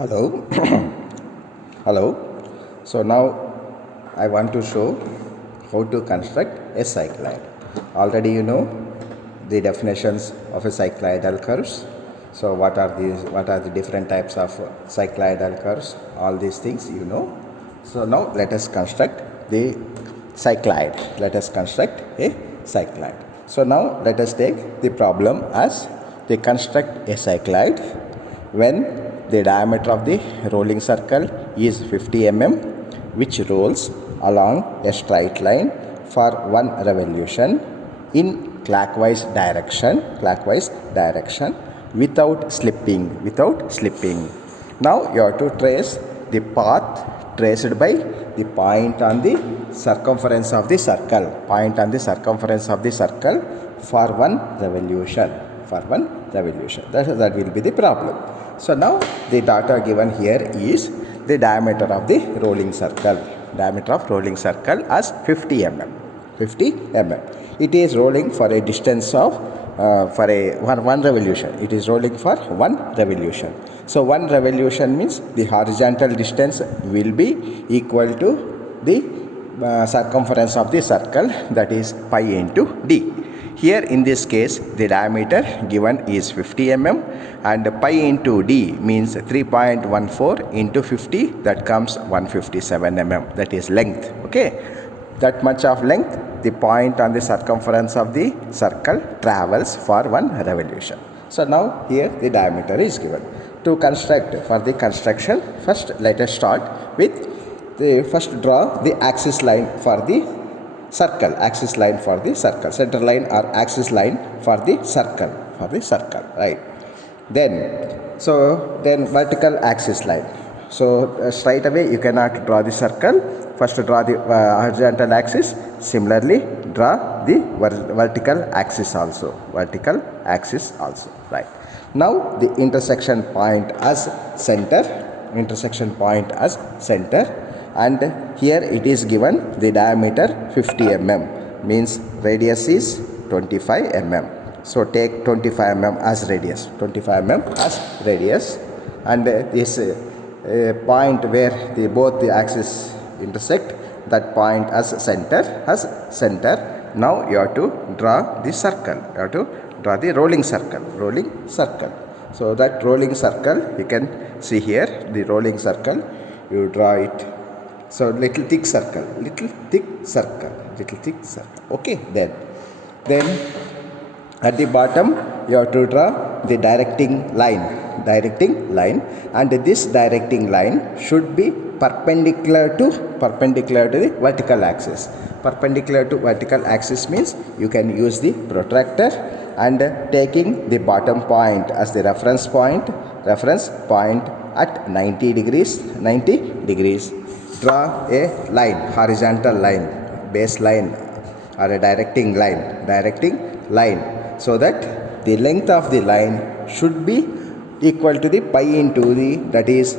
Hello. Hello. So now I want to show how to construct a cycloid. Already you know the definitions of a cycloidal curves. So what are the different types of cycloidal curves? All these things you know. So now let us construct the cycloid. Let us construct a cycloid. So now let us take the problem as they construct a cycloid when the diameter of the rolling circle is 50 mm, which rolls along a straight line for one revolution in clockwise direction without slipping. Now you have to trace the path traced by the point on the circumference of the circle for one revolution. That will be the problem. So now the data given here is the diameter of the rolling circle. Diameter of rolling circle as 50 mm. It is rolling for a distance of one revolution. It is rolling for one revolution. So one revolution means the horizontal distance will be equal to the circumference of the circle, that is pi into d. Here in this case the diameter given is 50 mm and pi into d means 3.14 into 50, that comes 157 mm, that is length. Okay, that much of length the point on the circumference of the circle travels for one revolution. So now here the diameter is given. To construct, for the construction, first let us start with first draw the axis line for the circle, center line or axis line for the circle, right? Then vertical axis line. So straight away you cannot draw the circle. First draw the horizontal axis. Similarly draw the vertical axis also. Right. Now the intersection point as center. And here it is given the diameter 50 mm, means radius is 25 mm. So take 25 mm as radius, and this point where both the axes intersect, that point as center. Now you have to draw the circle. The rolling circle. So that rolling circle, you can see here the rolling circle. You draw it. So little thick circle. Okay. Then at the bottom you have to draw the directing line, and this directing line should be perpendicular to the vertical axis. Perpendicular to vertical axis means you can use the protractor and taking the bottom point as the reference point at 90 degrees. Draw a line, horizontal line, base line or a directing line, so that the length of the line should be equal to the pi into the, that is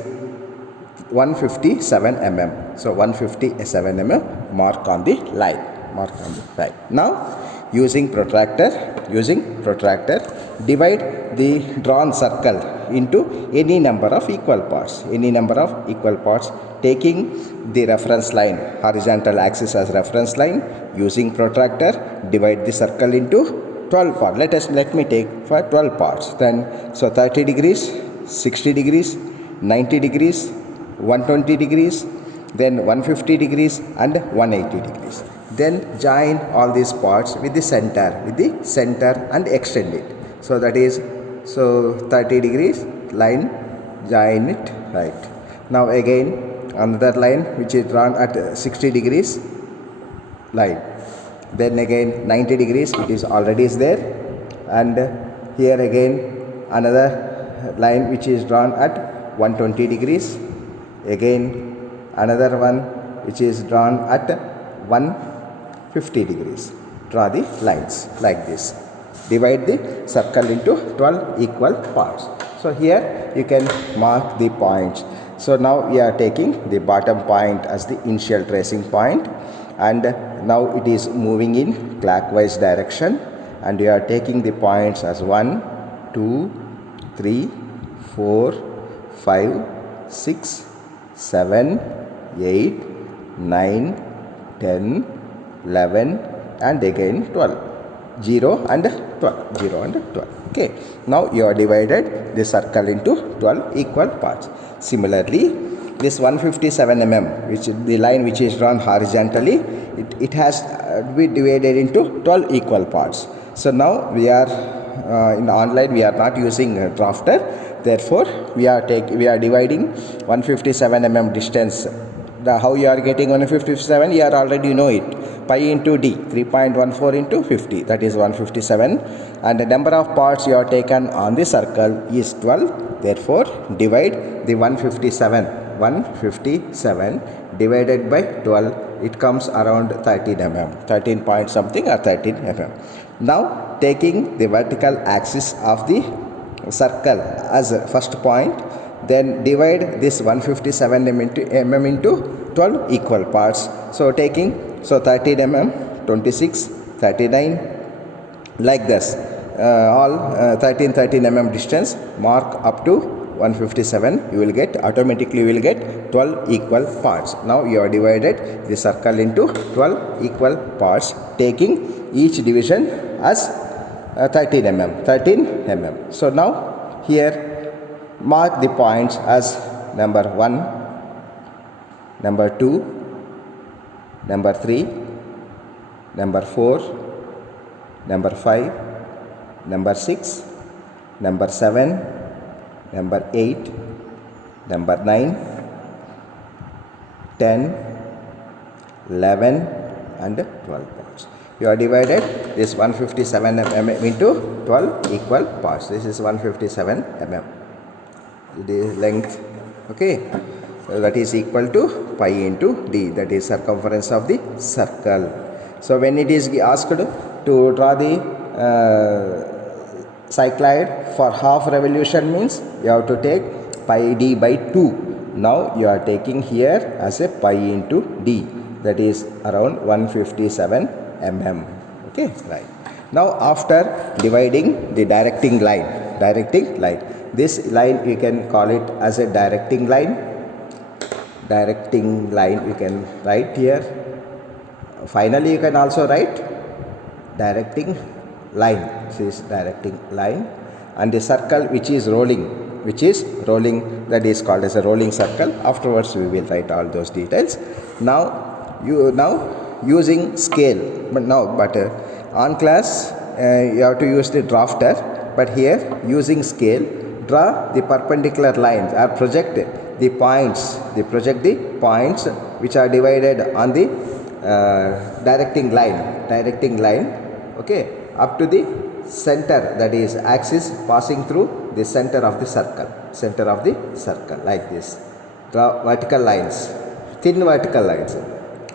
157 mm. So 157 mm mark on the line. Now using protractor, divide the drawn circle into any number of equal parts, taking the reference line, horizontal axis as reference line. Using protractor, divide the circle into 12 parts. Let me take for 12 parts. Then so 30 degrees, 60 degrees, 90 degrees, 120 degrees, then 150 degrees and 180 degrees. Then join all these parts with the center, and extend it. So that is 30 degrees line, join it, right. Now again another line which is drawn at 60 degrees line. Then again 90 degrees, it is already there, and here again another line which is drawn at 120 degrees. Again another one which is drawn at 150 degrees. Draw the lines like this. Divide the circle into 12 equal parts. So here you can mark the points. So now we are taking the bottom point as the initial tracing point, and now it is moving in clockwise direction, and we are taking the points as 1, 2, 3, 4, 5, 6, 7, 8, 9, 10, 11 and again 12. 0 and 12. 0 and 12. Okay. Now you are divided the circle into 12 equal parts. Similarly, this 157 mm, which is the line which is drawn horizontally, it has to be divided into 12 equal parts. So now we are in online, we are not using a drafter. Therefore, we are dividing 157 mm distance. How you are getting 157? You are already know it. Pi into d, 3.14 into 50, that is 157, and the number of parts you are taken on the circle is 12. Therefore, divide the 157 divided by 12, it comes around 13 mm, 13 point something or 13 mm. Now, taking the vertical axis of the circle as a first point, then divide this 157 mm into 12 equal parts. So taking 30 mm, 26, 39, like this, all 13 mm distance, mark up to 157, you will get automatically 12 equal parts. Now you are divided the circle into 12 equal parts, taking each division as 13 mm. So now here mark the points as number 1, number 2, number 3, number 4, number 5, number 6, number 7, number 8, number 9, 10, 11 and 12 parts. You are divided this 157 mm into 12 equal parts. This is 157 mm. The length, okay, so that is equal to pi into d, that is circumference of the circle. So when it is asked to draw the cycloid for half revolution, means you have to take pi d by 2. Now you are taking here as a pi into d, that is around 157 mm. Okay, right. Now after dividing the directing line, this line you can call it as a directing line. You can write here. Finally you can also write directing line. This is directing line, and the circle which is rolling, that is called as a rolling circle. Afterwards we will write all those details. Now using scale, but on class you have to use the drafter, but here using scale, draw the perpendicular lines or project the points which are divided on the directing line, okay, up to the center, that is axis passing through the center of the circle, like this. Draw vertical lines, thin vertical lines,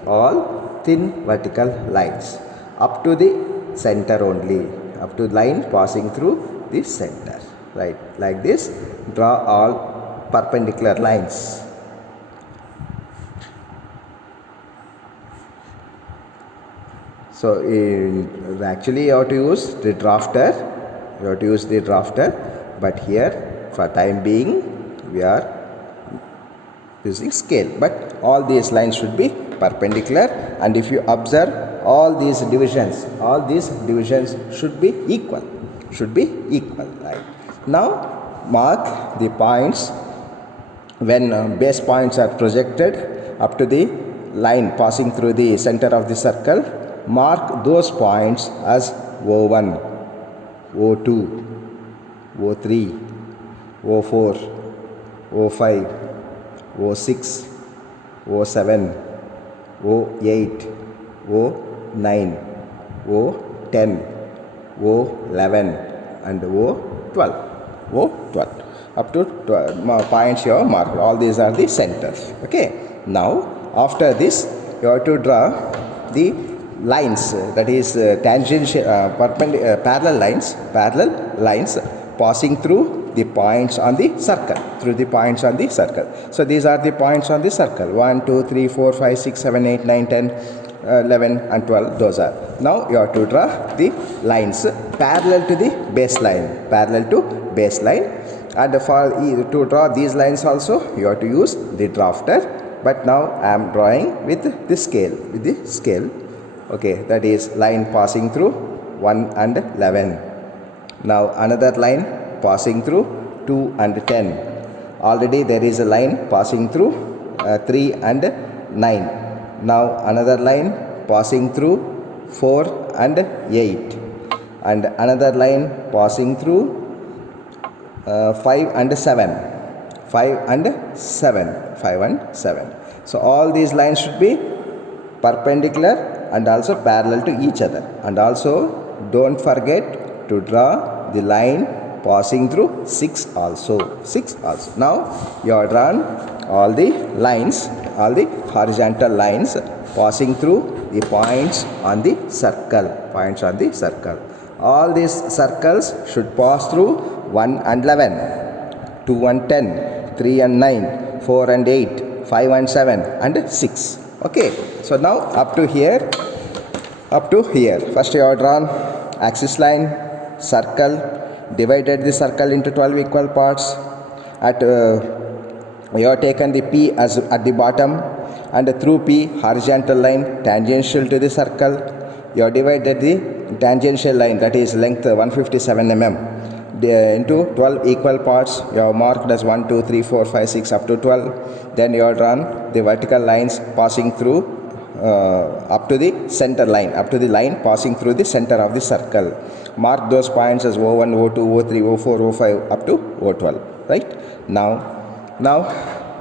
all thin vertical lines up to the center only, up to line passing through the center, right, like this. Draw all perpendicular lines. So actually you have to use the drafter, but here for time being we are using scale, but all these lines should be perpendicular, and if you observe all these divisions should be equal, right. Now mark the points when base points are projected up to the line passing through the center of the circle. Mark those points as O1, O2, O3, O4, O5, O6, O7, O8, O9, O10, O11 and O12. Up to 12 points you have marked. All these are the centers. Okay. Now after this you have to draw the lines, that is tangential parallel lines passing through the points on the circle, So these are the points on the circle: 1, 2, 3, 4, 5, 6, 7, 8, 9, 10, 11 and 12. Those are. Now you have to draw the lines parallel to the baseline, and to draw these lines also you have to use the drafter, but now I am drawing with the scale, okay, that is line passing through 1 and 11. Now another line passing through 2 and 10. Already there is a line passing through 3 and 9. Now another line passing through 4 and 8, and another line passing through 5 and 7. 5 and 7. So all these lines should be perpendicular and also parallel to each other. And also don't forget to draw the line passing through 6 also. Now you have drawn all the lines, all the horizontal lines passing through the points on the circle. All these circles should pass through 1 and 11, 2 and 10, 3 and 9, 4 and 8, 5 and 7 and 6. Okay, so now up to here. First you have drawn axis line, circle, divided the circle into 12 equal parts. You have taken the P as at the bottom, and through P horizontal line tangential to the circle. You have divided the tangential line, that is length 157 mm, into 12 equal parts. You have marked as 1, 2, 3, 4, 5, 6 up to 12. Then you have drawn the vertical lines passing through up to the center line, passing through the center of the circle. Mark those points as O1, O2, O3, O4, O5 up to O12. Right? Now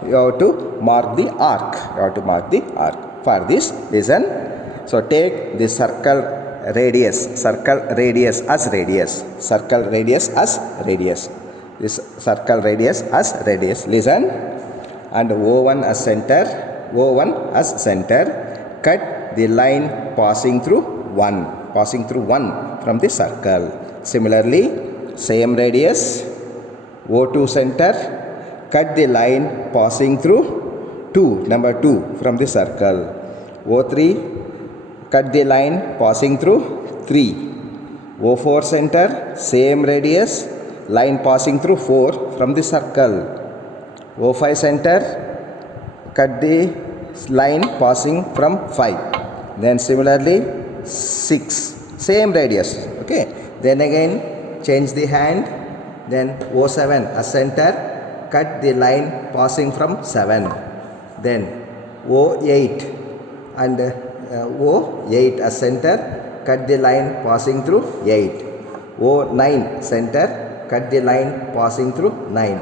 you have to mark the arc. For this, listen. So take the circle radius as radius. This circle radius as radius. Listen. And O1 as center. Cut the line passing through 1 from the circle. Similarly, same radius, O2 center. Cut the line passing through number 2 from the circle. O3, cut the line passing through 3. O4 center, same radius, line passing through 4 from the circle. O5 center, cut the line passing from 5. Then similarly 6, same radius. Okay, then again change the hand. Then O7 as center, cut the line passing from 7. Then O8 and O8 as center, cut the line passing through 8. O9 center, cut the line passing through 9.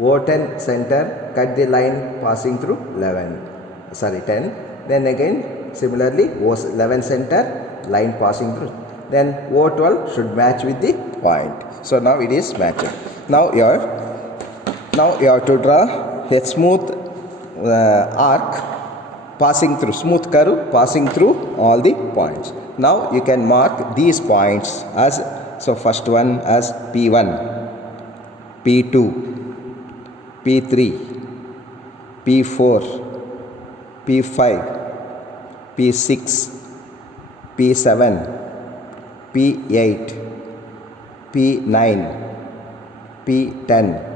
O10 center, cut the line passing through 10. Then again similarly O11 center, line passing through. Then O12 should match with the point. So now it is matched. Now you have to draw a smooth arc passing through, smooth curve passing through all the points. Now you can mark these points as, so first one as P1, P2, P3, P4, P5, P6, P7, P8, P9, P10,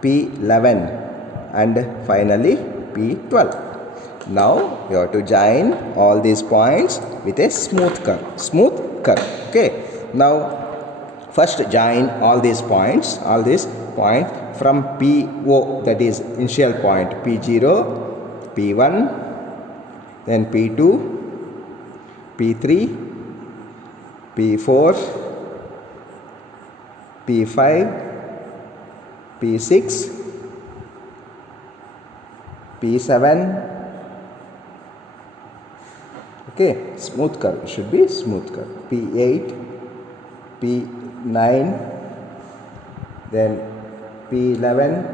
P11 and finally P12. Now you have to join all these points with a smooth curve. Okay, now first join all these points from PO, that is initial point, P0, P1, then P2, P3, P4, P5, P6, P7. Okay, smooth curve, should be smooth curve. P8, P9, then P11,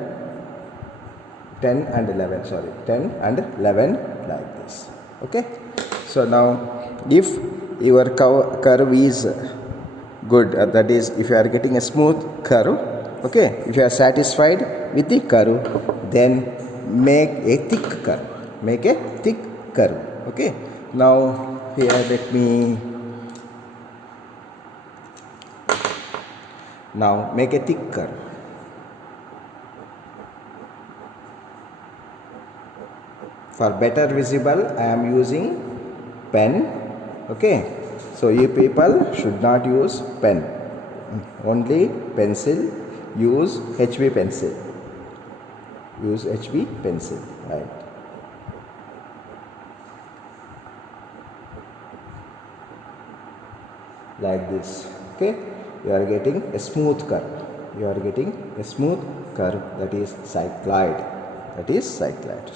10 and 11, sorry, 10 and 11 like this. Okay, so now if your curve is good, that is if you are getting a smooth curve, okay, if you are satisfied with the curve, then make a thick curve. Okay, now here let me now make a thick curve. For better visible, I am using pen. Okay, so you people should not use pen, only pencil. Use HB pencil. Use HB pencil, right? Like this. Okay, you are getting a smooth curve. You are getting a smooth curve, that is cycloid. That is cycloid.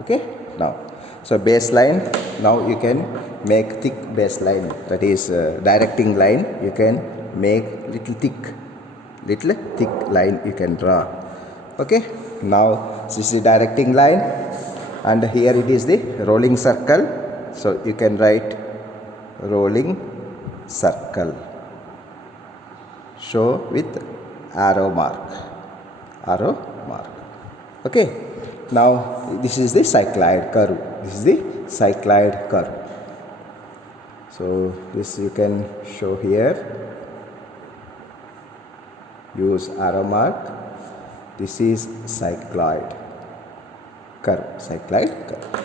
Okay, now so baseline. Now you can make thick baseline, that is directing line. You can make little thick line you can draw. Okay, now this is the directing line, and here it is the rolling circle. So you can write rolling circle, show with arrow mark. Okay, now this is the cycloid curve. This is the cycloid curve. So this you can show here. Use arrow mark. This is cycloid curve.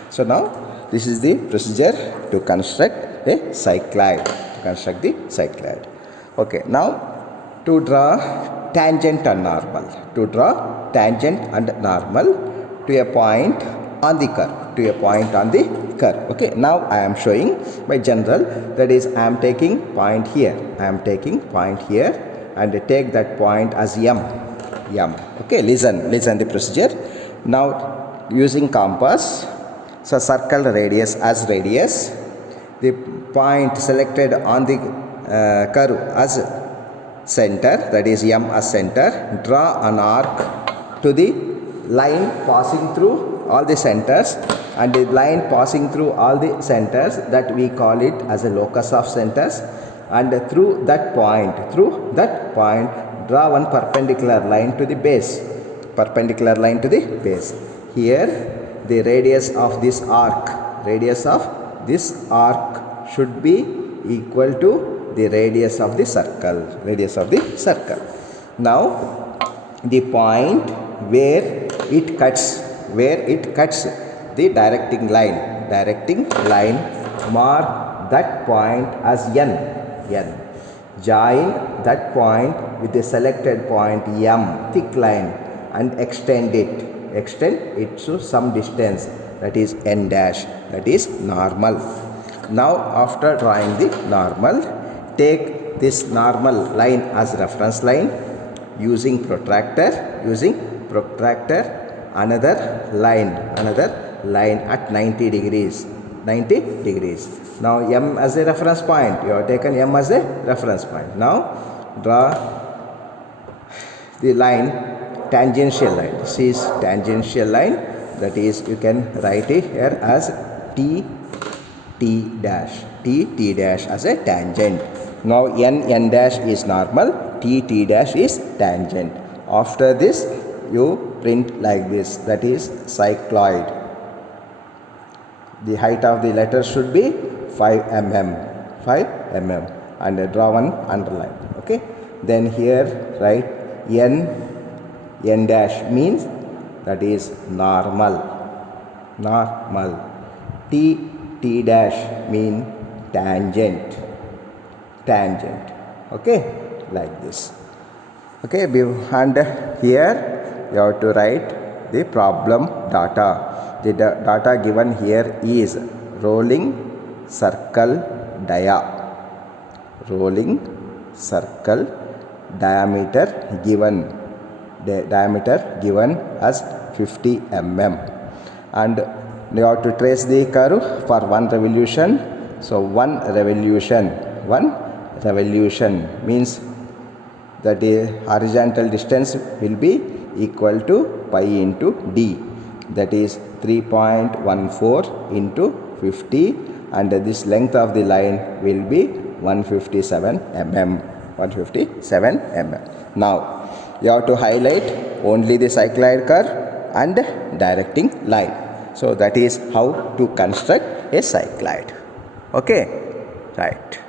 So now this is the procedure to construct a cycloid. Okay, now to draw tangent and normal. To a point on the curve. Okay, now I am showing by general, that is I am taking point here. And take that point as M. Okay, listen the procedure. Now using compass, so circle radius as radius. The point selected on the curve as center, that is M as center. Draw an arc to the line passing through all the centers, and the line passing through all the centers, that we call it as a locus of centers. And through that point draw one perpendicular line to the base. Here the radius of this arc should be equal to the radius of the circle. Now the point where it cuts the directing line, mark that point as N. Join that point with the selected point M, thick line, and extend it to some distance, that is N dash, that is normal. Now after drawing the normal, take this normal line as reference line. Using protractor, another line at 90 degrees. Now M as a reference point. You have taken M as a reference point. Now draw the line, tangential line. This is tangential line, that is you can write it here as T dash as a tangent. Now N dash is normal, T dash is tangent. After this you print like this, that is cycloid. The height of the letter should be 5 mm, and draw one underline. Okay, then here write N dash means, that is normal. T dash mean tangent. Okay, like this. Okay, and here you have to write the problem data. The data given here is rolling circle diameter given as 50 mm, and you have to trace the curve for one revolution. So one revolution means that the horizontal distance will be equal to pi into d, that is 3.14 into 50, and this length of the line will be 157 mm. Now you have to highlight only the cycloid curve and directing line. So that is how to construct a cycloid. Okay, right.